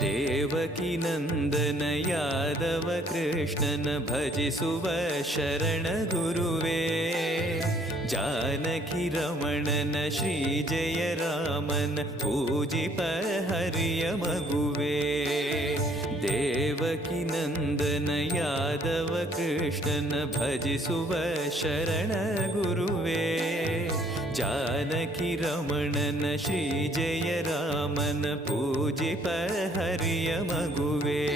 ದೇವಕಿ ನಂದನ ಯಾದವ ಕೃಷ್ಣನ ಭಜಿಸುವ ಶರಣ ಗುರುವೇ. ಜಾನಕಿ ರಮಣನ ಶ್ರೀ ಜಯ ರಾಮನ ಪೂಜಿಪ ಹರಿಯ ಮಗುವೇ. ದೇವಕಿ ನಂದನ ಯಾದವ ಕೃಷ್ಣನ ಭಜಿಸುವ ಶರಣ ಗುರುವೇ. ಜಾನಕಿ ರಮಣನ ಶ್ರೀ ಜಯ ರಾಮನ ಪೂಜಿಪ ಹರಿಯ ಮಗುವೇ.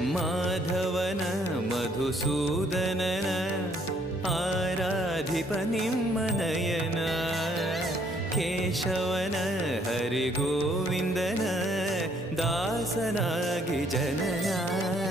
ಮಾಧವನ ಮಧುಸೂದನನ ಆರಾಧಿಪ ನಿಮ್ಮ ನಯನ. ಕೇಶವನ ಹರಿಗೋವಿಂದನ ದಾಸನಾಗಿ ಜನನ.